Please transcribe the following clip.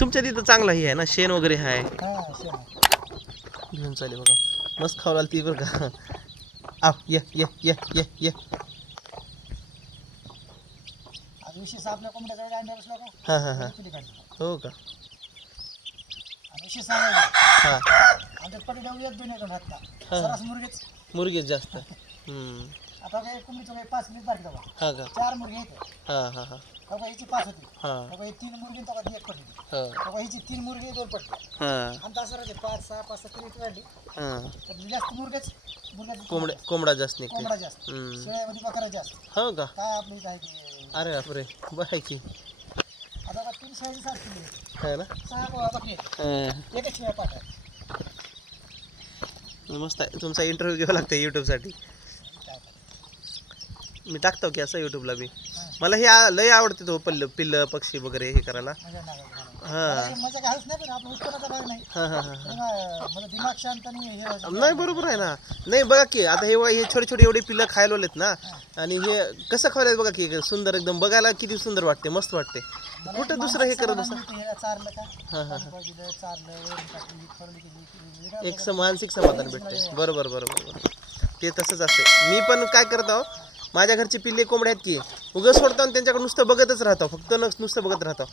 तुमच्या तिथं चांगला हे आहे ना, शेण वगैरे आहे. हा शेण आहे. घेऊन चालेल बघा, मस्त खाऊ लागली ती बरं का. आव ये ये ये ये ये. आज विशेष आपल्या कोंबड्याचा अंडा बसला का हां हां हां. पिली काढली. हो का. आणि विशेष सांगायचं हां आमच्या पलीकडे एक दोन येतो हातला हा. सरास मुर्गेच. मुर्गीच जास्त. आता काय कोंबडीचं काही 5 मिनिट बाकी दवा हां का. 4 मुर्गे येते. हां हां हां बघा हिची 5 होती. हां बघा ही 3 मुर्गी आणि त्याला 1 पडली. हां बघा हिची 3 मुर्गी 2 पडली. हां आणि तसं राहते 5 6 5 6 तरी वाढली. हां. तर जास्त मुर्गेच कोंबडा जास्त निघते. कोंबडा जास्त शेळ्यामध्ये बकरा जास्त. हो का. काय आपली काय ते अरे बापरे, बरं आहे की. आता बघा 3 शेळ्याची 7 किलो है ना. 6 बकरी हां. एकच शेळ्या पाठ आहे. मस्त आहे. तुमचा इंटरव्ह्यू घ्यावा लागतं यूट्यूबसाठी. मी टाकतो की असं यूट्यूबला बी. मला हे लय आवडते तो पिल्लं पक्षी वगैरे हे करायला. मजा नाही हां मजा काहीच नाही पण आपलं उत्पन्नाचा भाग नाही. हां हां हां. मला दिमाग शांत आणि हे नाही बरोबर आहे ना. नाही बघा की आता हे छोटे छोटे एवढे पिल्लं खायला आलेत ना, आणि हे कसं खायला बघा की सुंदर एकदम, बघायला किती सुंदर वाटते, मस्त वाटते. कुठं दुसरं हे करत असं. चारलं का हां हां. चारलं वरून टाकली फरली केली एक मानसिक समाधान भेटते. बरोबर बरोबर बरोबर. ते तसंच असते. मी पण काय करतो, माझ्या घरचे पिल्ले कोंबड्या आहेत की उगं सोडतो आणि त्यांच्याकडे नुसतं बघतच राहतो, फक्त नुसतं बघत राहतो.